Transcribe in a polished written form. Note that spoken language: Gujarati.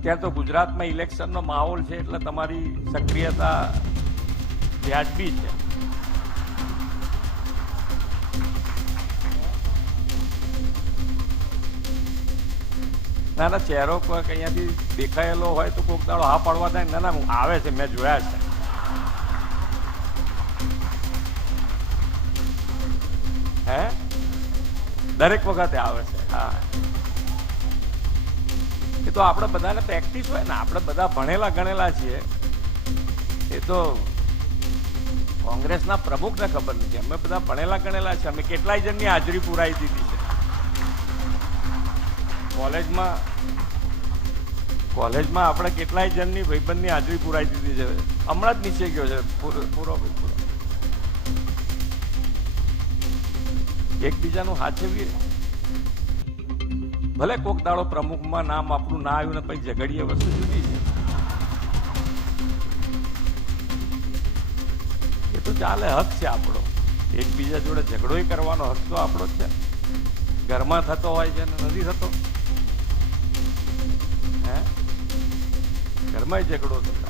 અત્યારે તો ગુજરાતમાં ઇલેક્શનનો માહોલ છે એટલે તમારી સક્રિયતા વ્યાજબી છે. ના ના, ચહેરો કોઈક અહીંયાથી દેખાયેલો હોય તો કોઈક દાડો હા પાડવા થાય. ના ના, આવે છે, મેં જોયા છે. હે, દરેક વખતે આવે છે. હા, એ તો આપણે બધાને પ્રેક્ટિસ હોય ને, આપણે બધા ભણેલા ગણેલા છીએ. એ તો કોંગ્રેસના પ્રમુખને ખબર નથી, અમે બધા ભણેલા ગણેલા છે. અમે કેટલાય જણની હાજરી પુરાઈ દીધી છે કોલેજમાં આપણે કેટલાય જણની ભાઈબંધની હાજરી પુરાઈ દીધી છે. હમણાં જ નીચે ગયો છે પૂરો. એકબીજાનું હાચવીએ. ભલે કોક દાડો પ્રમુખમાં નામ આપણું ના આવ્યું ને પછી ઝઘડીએ, વસ્તુ જુદી છે. એ તો ચાલે, હક છે આપણો. એકબીજા જોડે ઝઘડોય કરવાનો હક તો આપણો જ છે. ઘરમાં થતો હોય છે ને નથી થતો. હે, ઘરમાં ઝઘડો થતો.